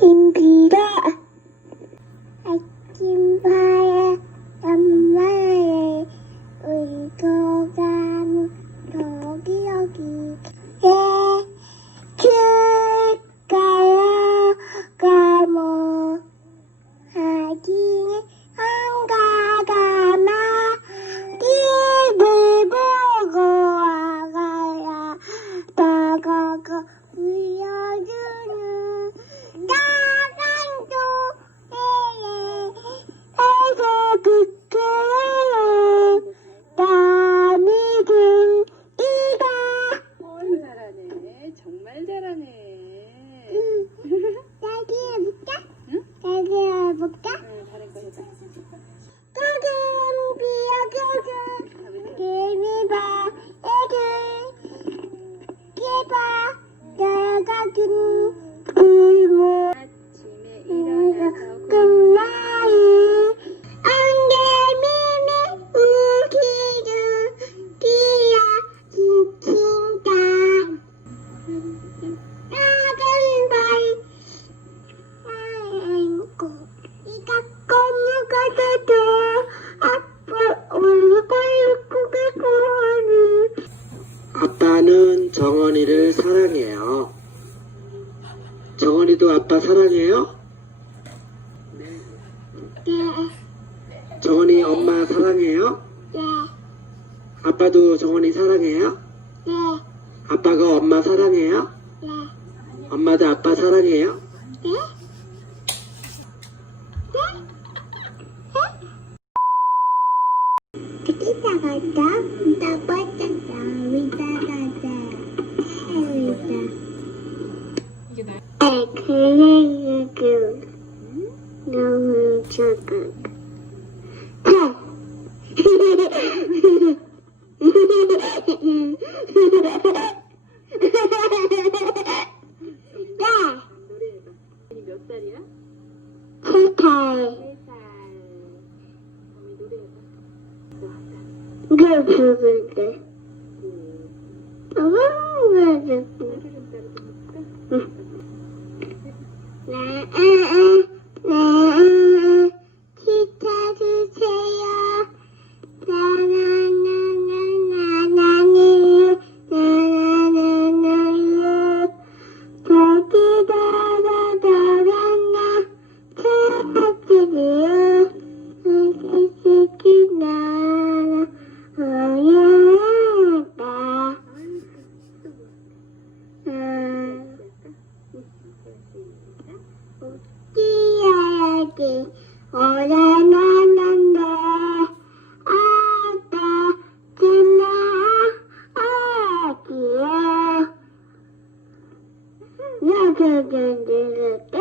힘들어. 아침파에 엄마의 울고 가는 여기 줄까요? 가모 하기에 안 가가마 입을 보고 와가야 다가가 울려주는 나간도 에서 그게요 남이 든 이가 잘하네. 정말 잘하네. 딸기 해볼까? 응? 딸기 해볼까? 응, 다른 거 해봐. 거금 비어겨금 개미봐 애들 개봐 나가긴 불모 아침에 일어나서 끝나이 안개미미 우기는 비야 징징다 작은 발 아이고 이가 꼬무가서도 아빠 울고 고개고를 아빠는 정원이를 사랑해요. 정원이도 아빠 사랑해요? 네, 정원이 엄마 사랑해요? 네, 아빠도 정원이 사랑해요? 네, 아빠가 엄마 사랑해요? 네, 엄마도 아빠 사랑해요? 네? 어디다 가자? 나 빠졌다. 위다 가자. 위다. 그래도 너무 작아. 야! 노래해봐. 몇 살이야? 3살. 3살. 그럼 노래해봐. 이거 부를 때. 왜 자꾸. 노래 좀 따라해볼까? 기타주세요. 뛰어야지 오래나는데 아빠 지나가기요 여기는 누를까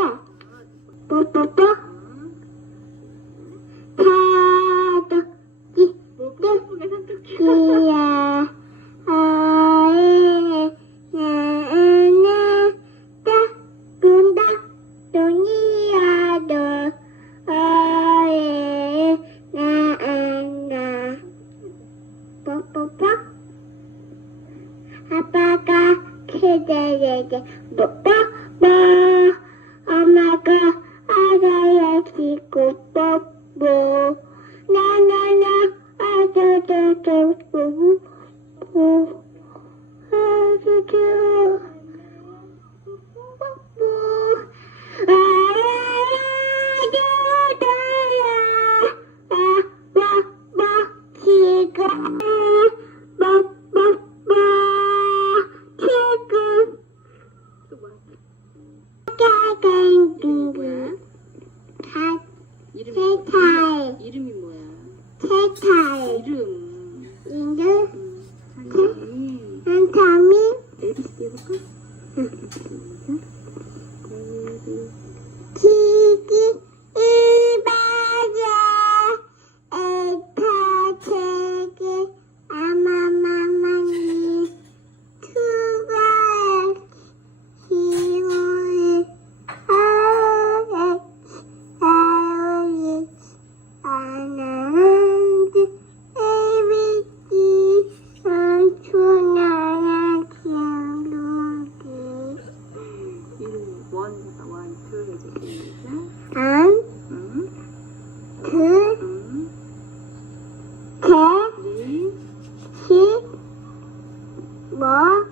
뽀뽀뽀 사도끼 예쁘게 손톱 귀야 아에 나나 따군다 돈이야도 아에 나나 뽀뽀뽀 아빠가 그대에게 뽀뽀뽀 엄마가 알아야지 뽀뽀뽀 나나나 아저저저 뽀뽀뽀 아저저 뽀뽀 이름이 뭐야? 세탈 이름. 인들 한tam이. 한tam이 ABC 해볼까? 기기 이바자 에타체게 아마마마니 투가 가!